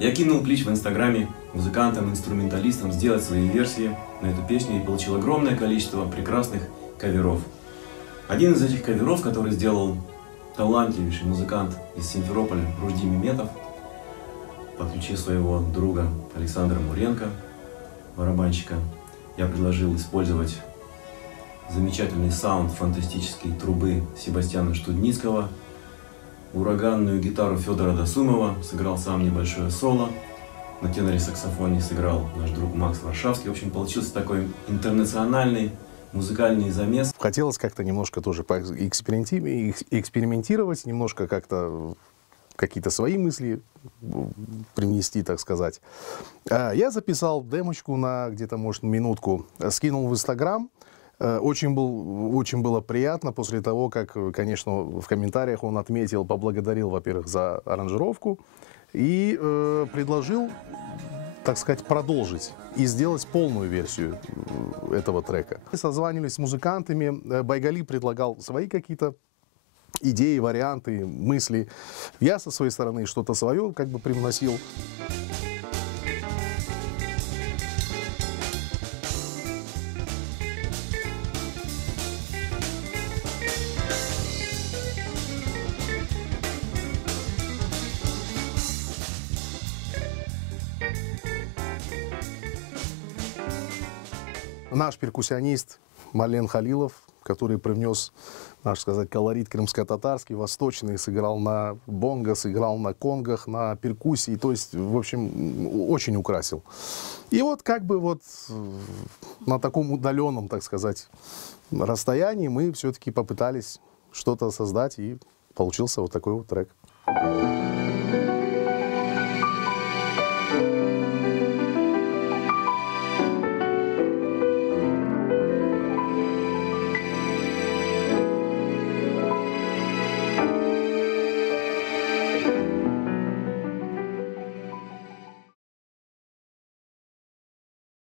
Я кинул клич в инстаграме музыкантам, инструменталистам сделать свои версии на эту песню и получил огромное количество прекрасных каверов. Один из этих каверов, который сделал талантливейший музыкант из Симферополя Ружди Меметов, подключив своего друга Александра Муренко, барабанщика, я предложил использовать замечательный саунд фантастической трубы Себастьяна Штудницкого, ураганную гитару Федора Досумова, сыграл сам небольшое соло, на теноре-саксофоне сыграл наш друг Макс Варшавский. В общем, получился такой интернациональный музыкальный замес. Хотелось как-то немножко тоже экспериментировать, немножко как-то какие-то свои мысли привнести, так сказать. Я записал демочку на где-то, может, минутку, скинул в Инстаграм. Очень было приятно после того, как, конечно, в комментариях он отметил, поблагодарил, во-первых, за аранжировку и предложил, так сказать, продолжить и сделать полную версию этого трека. Мы созванивались с музыкантами, Байгали предлагал свои какие-то идеи, варианты, мысли. Я со своей стороны что-то свое как бы привносил. Наш перкуссионист Мален Халилов, который привнес, наш сказать, колорит крымско-татарский, восточный, сыграл на бонго, сыграл на конгах, на перкуссии, то есть, в общем, очень украсил. И вот как бы вот на таком удаленном, так сказать, расстоянии мы все-таки попытались что-то создать, и получился вот такой вот трек.